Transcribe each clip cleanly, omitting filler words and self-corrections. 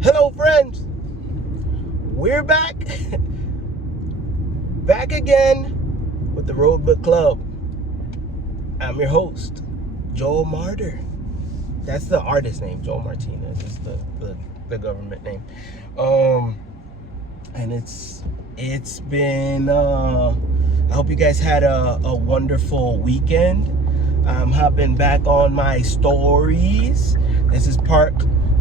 Hello, friends. We're back. Back again with the Road Book Club. I'm your host, Joel Martyr. That's the artist name, Joel Martinez. It's the government name. And it's been, I hope you guys had a wonderful weekend. I'm hopping back on my stories. This is part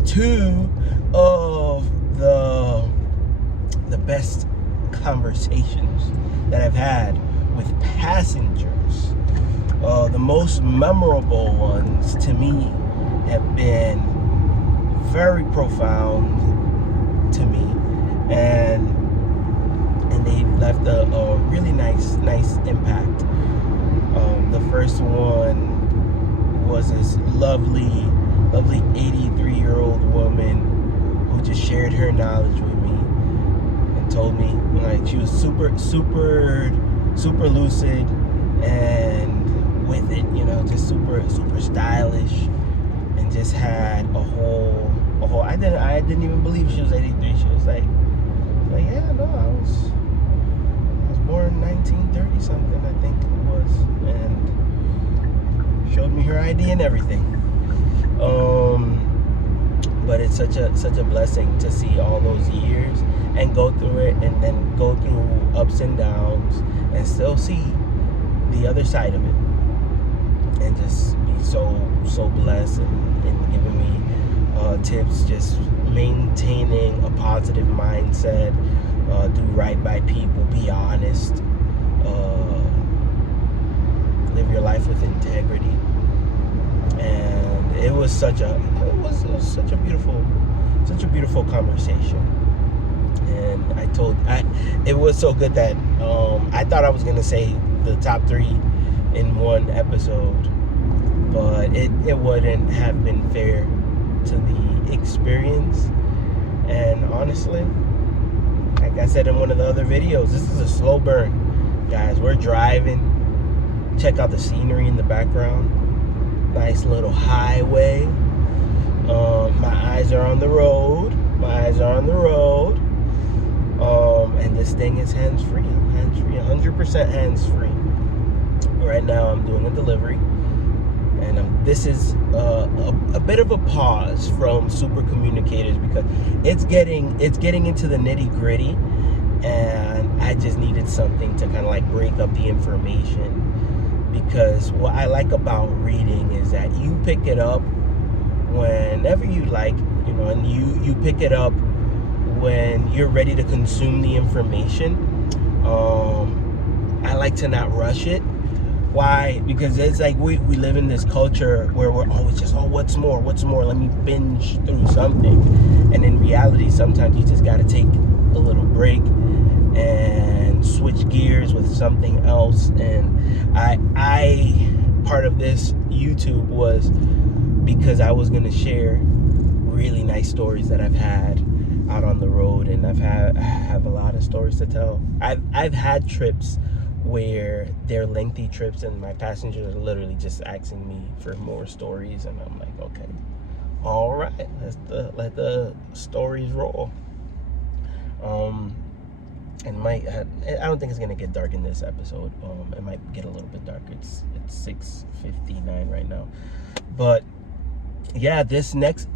2 of the best conversations that I've had with passengers. The most memorable ones to me have been very profound to me, and they left a really nice impact. The first one was this lovely 83-year-old woman who just shared her knowledge with me and told me, like, she was super lucid and with it, just super stylish, and just had a whole I didn't even believe she was 83. She was like yeah, no, I was born in 1930 something, I think it was, and showed me her ID and everything. But it's such a blessing to see all those years and go through it, and then go through ups and downs and still see the other side of it, and just be so blessed, and giving me tips, just maintaining a positive mindset, do right by people, be honest, live your life with integrity. And it was such a beautiful conversation. And it was so good that I thought I was gonna say the top 3 in one episode, but it wouldn't have been fair to the experience. And honestly, like I said in one of the other videos, this is a slow burn, guys. We're driving. Check out the scenery in the background. Nice little highway. My eyes are on the road. And this thing is hands-free. I'm hands-free, 100% hands-free. Right now I'm doing a delivery, and this is a bit of a pause from super communicators, because it's getting into the nitty-gritty, and I just needed something to kind of like break up the information. Because what I like about reading is that you pick it up whenever you like, and you pick it up when you're ready to consume the information. I like to not rush it. Why? Because it's like we live in this culture where we're always just, what's more, let me binge through something. And in reality, sometimes you just got to take a little break and switch gears with something else. And I part of this YouTube was because I was going to share really nice stories that I've had out on the road, and I have a lot of stories to tell. I've had trips where they're lengthy trips, and my passengers are literally just asking me for more stories, and I'm like, okay, all right, let the stories roll. And I don't think it's gonna get dark in this episode. It might get a little bit dark. It's 6:59 right now, but yeah, this next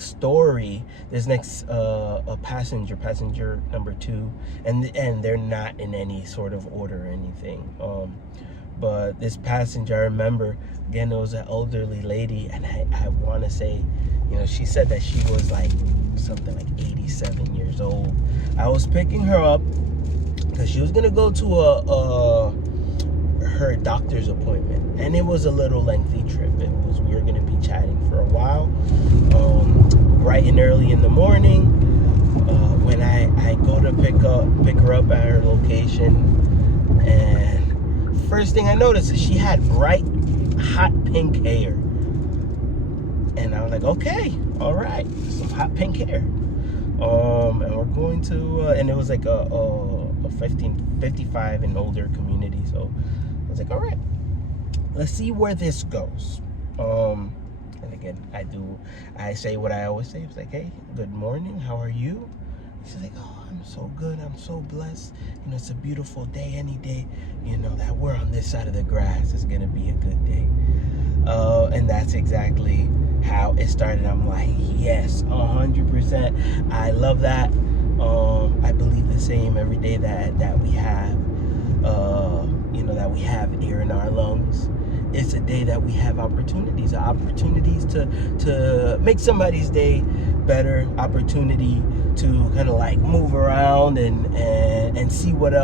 story, a passenger number 2, and they're not in any sort of order or anything. But this passenger, I remember, again, it was an elderly lady, and I want to say, she said that she was like something like 87 years old. I was picking her up because she was gonna go to her doctor's appointment, and it was a little lengthy trip. We were gonna be chatting for a while, bright and early in the morning. When I go to pick her up at her location, and first thing I noticed is she had bright, hot pink hair, and I was like, okay, all right, some hot pink hair. And we're going to, and it was like a 55 and older community, so I was like, all right, let's see where this goes. And and I say what I always say. It's like, hey, good morning, how are you? She's like, oh, I'm so good, I'm so blessed. You know, it's a beautiful day. Any day, you know, that we're on this side of the grass is gonna be a good day. And that's exactly how it started. I'm like, yes, 100%. I love that. I believe the same every day that we have, you know, that we have air in our lungs. It's a day that we have opportunities to make somebody's day better, opportunity to kind of like move around and see what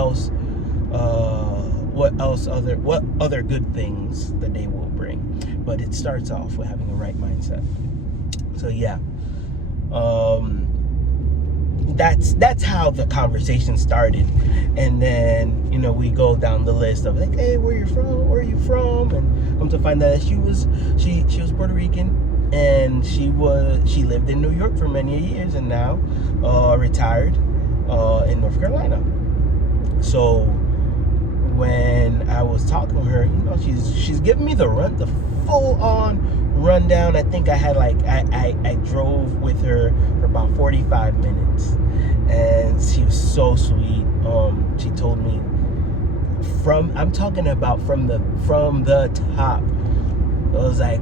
other good things the day will bring. But it starts off with having the right mindset. So yeah, that's how the conversation started. And then, you know, we go down the list of like, hey, where are you from? And come to find out that she was Puerto Rican, and she lived in New York for many years, and now retired in North Carolina. So when I was talking to her, you know, she's giving me the full on rundown. I think I had I drove with her for about 45 minutes, and she was so sweet. She told me I'm talking about from the top. It was like,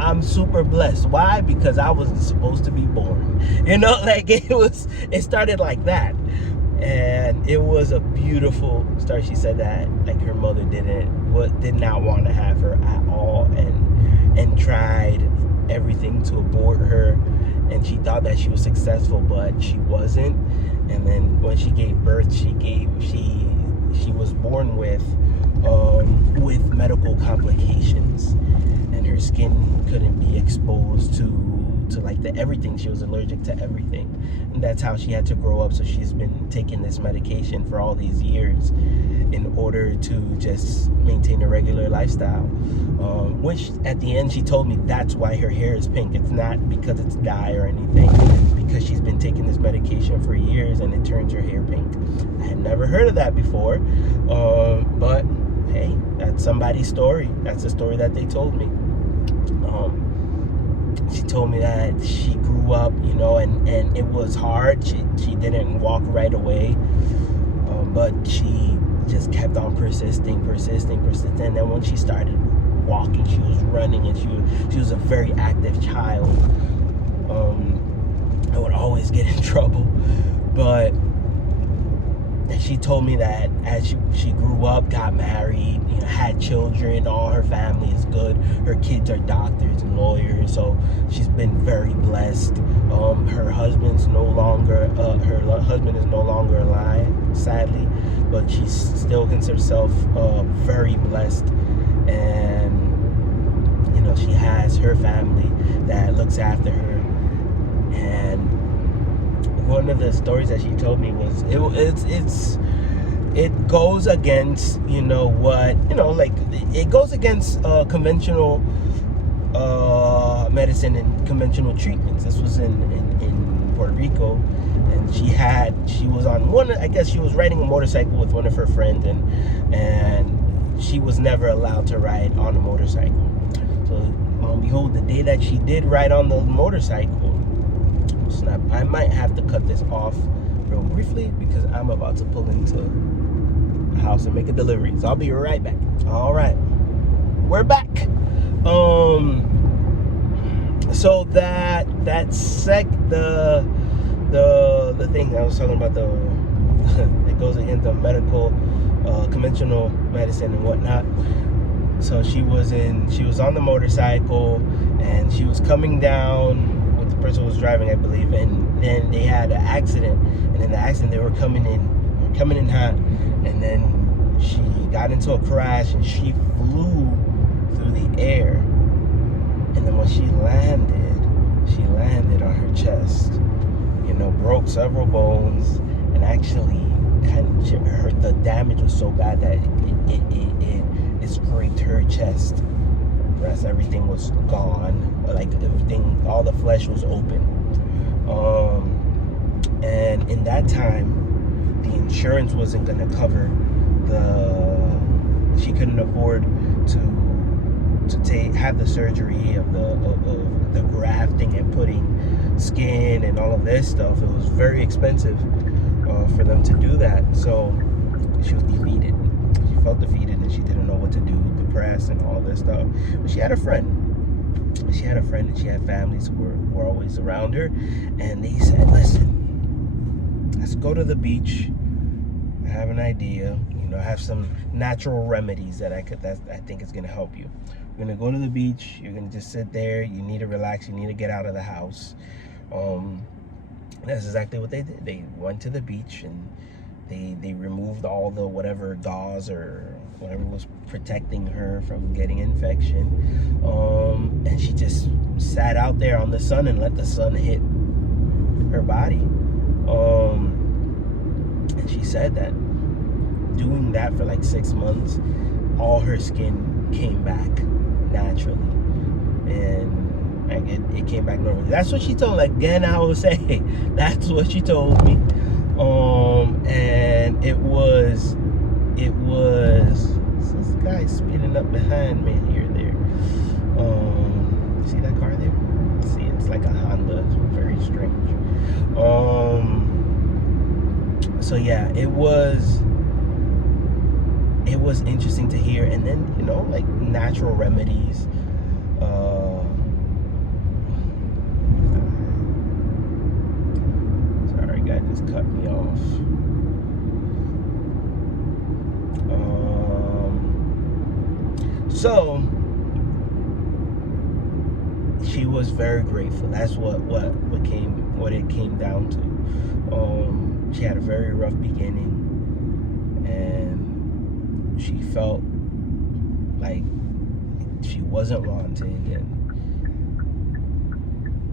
I'm super blessed. Why? Because I wasn't supposed to be born. You know, like it started like that. And it was a beautiful start. She said that like her mother did not want to have her at all, and tried everything to abort her, and she thought that she was successful, but she wasn't. And then when she gave birth, she was born with medical complications, and her skin couldn't be exposed to like everything. She was allergic to everything, and that's how she had to grow up. So she's been taking this medication for all these years in order to just maintain a regular lifestyle, which at the end she told me that's why her hair is pink. It's not because it's dye or anything, because she's been taking this medication for years and it turns her hair pink. I had never heard of that before, but hey, that's somebody's story. That's the story that they told me. She told me that she grew up, you know, and it was hard. She didn't walk right away, but she just kept on persisting. And then when she started walking, she was running, and she was a very active child. I would always get in trouble, but she told me that as she grew up, got married, you know, had children, all her family is good. Her kids are doctors and lawyers, so she's been very blessed. Her husband's no longer husband is no longer alive, sadly, but she still considers herself very blessed. And you know, she has her family that looks after her. And one of the stories that she told me was it goes against, you know, what, you know, like it goes against conventional medicine and conventional treatments. This was in Puerto Rico, and she was on I guess she was riding a motorcycle with one of her friends, and she was never allowed to ride on a motorcycle. So behold, the day that she did ride on the motorcycle, snap, I might have to cut this off real briefly because I'm about to pull into a house and make a delivery. So I'll be right back. All right, we're back. So the thing I was talking about, it goes against the medical, conventional medicine and whatnot. So she was on the motorcycle, and she was coming down with the person who was driving, I believe, and then they had an accident. And in the accident, they were coming in hot, and then she got into a crash, and she flew through the air. And then when she landed on her chest, you know, broke several bones, and actually the damage was so bad that it scraped her chest. The rest, everything was gone. Like everything, all the flesh was open. And in that time, the insurance wasn't gonna cover she couldn't afford have the surgery of the grafting and putting skin and all of this stuff. It was very expensive for them to do that. So she was defeated. She felt defeated and she didn't know what to do, depressed and all this stuff. But she had a friend. She had a friend and she had families who were always around her, and they said, listen, let's go to the beach. I have an idea. I have some natural remedies that I think is going to help you. You're going to go to the beach. You're going to just sit there. You need to relax. You need to get out of the house. That's exactly what they did. They went to the beach and they removed all the whatever gauze or whatever was protecting her from getting infection. And she just sat out there on the sun and let the sun hit her body. And she said that doing that for like 6 months, all her skin came back naturally, and it came back normally. That's what she told. Like, again, I will say, that's what she told me. And it was this guy speeding up behind me here. There, see that car there? See, it's like a Honda. It's very strange. So yeah, it was interesting to hear. And then, like natural remedies. Sorry, guy just cut me off. So she was very grateful. That's what it came down to. She had a very rough beginning, and she felt like she wasn't wanted,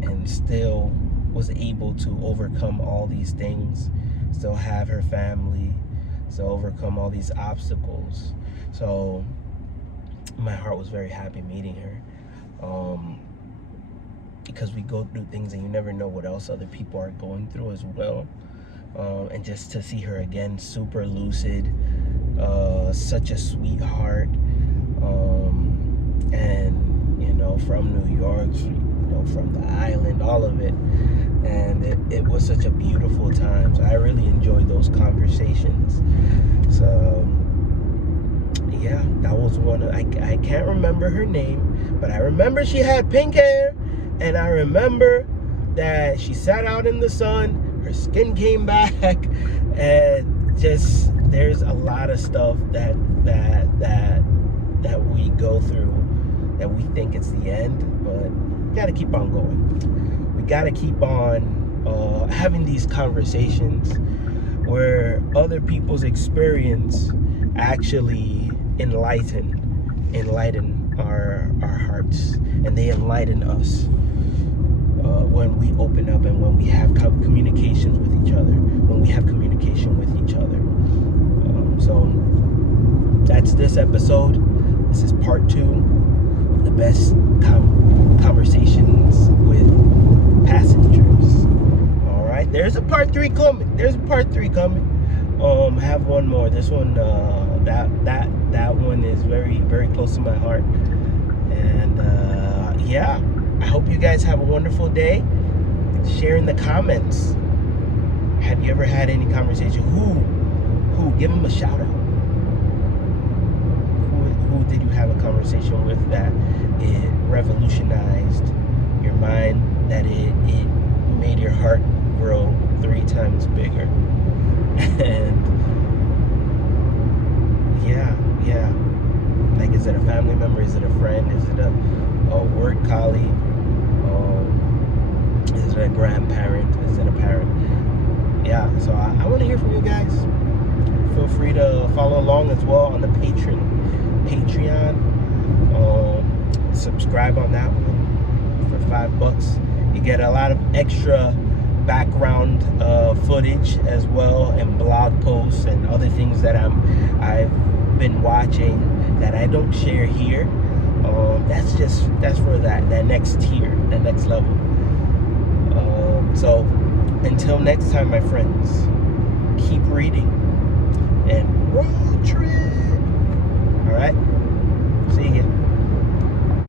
and still was able to overcome all these things, still have her family, still overcome all these obstacles. So my heart was very happy meeting her, because we go through things and you never know what else other people are going through as well. And just to see her again, super lucid, such a sweetheart, and from New York, from the island, all of it, and it was such a beautiful time. So I really enjoyed those conversations. So yeah, that was one. I can't remember her name, but I remember she had pink hair, and I remember that she sat out in the sun. Her skin came back, and just there's a lot of stuff that we go through that we think it's the end, but we gotta keep on going. We gotta keep on having these conversations where other people's experience actually enlighten our hearts, and they enlighten us. When we open up and when we have communications with each other, so that's this episode. This is part 2 of the best conversations with passengers. All right, there's a part 3 coming. Have one more. This one, that one is very, very close to my heart. And yeah, I hope you guys have a wonderful day. Share in the comments. Have you ever had any conversation? Who? Give them a shout out. Who did you have a conversation with that it revolutionized your mind, that it made your heart grow 3 times bigger? And yeah. Like, is it a family member? Is it a friend? Is it a work colleague? Is it a grandparent? Is it a parent? Yeah, so I want to hear from you guys. Feel free to follow along as well on the Patreon. Subscribe on that one for $5. You get a lot of extra background footage as well, and blog posts and other things that I've been watching that I don't share here. That's for that next tier, that next level. So until next time, my friends, keep reading and road trip. All right, see you again.